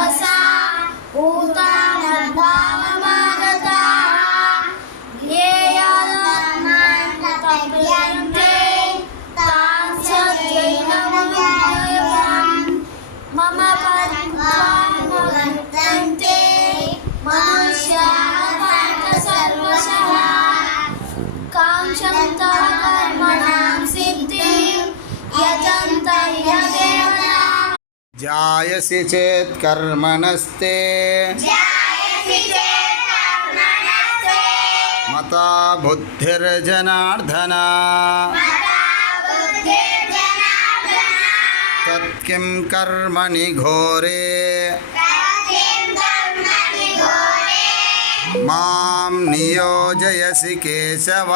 तपसा भूतानद्भावमागताः ध्येयात्मान्तपर्यन्ते तान् सज्जनमुपैवम् मम पद्मानुवर्तन्ते मनुष्याः सर्वशः काङ्क्षन्तः कर्मणां सिद्धिं यजन्तः यदेवताः जायसि चेत् कर्मणस्ते मता बुद्धिर्जनार्दन तत्किं कर्मणि घोरे मां नियोजयसि केशव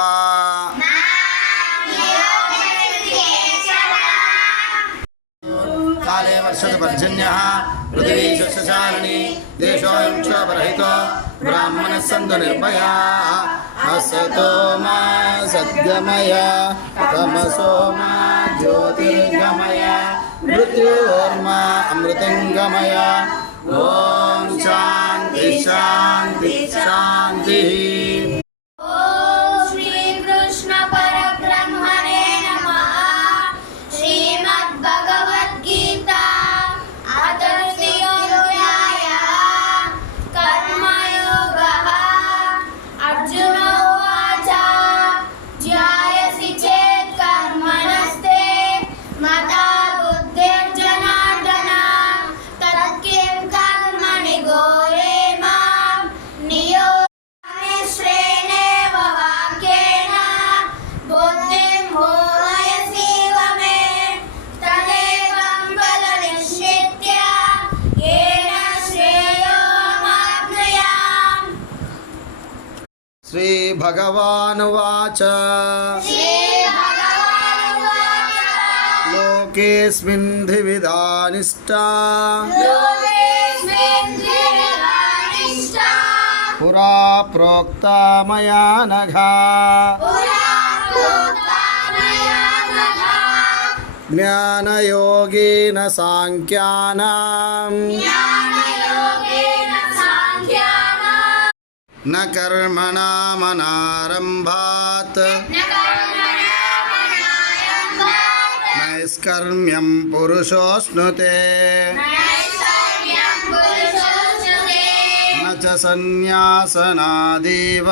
काले वर्षति पर्जन्यः पृथिवी शस्यशालिनी देशोऽयं क्षोभरहितो ब्राह्मणः सन्तु निर्भयाः असतो मा सद्गमय तमसो मा ज्योतिर्गमय मृत्योर्मा अमृतङ्गमय ॐ शान्ति शान्ति शान्तिः। श्रीभगवानुवाच लोकेऽस्मिन् द्विविधा निष्ठा पुरा प्रोक्ता मया नघ ज्ञानयोगेन साङ्ख्यानां न कर्मणामनारम्भात् नैष्कर्म्यं पुरुषोऽश्नुते न च सन्न्यासनादेव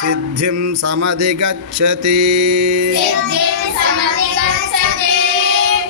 सिद्धिं समधिगच्छति।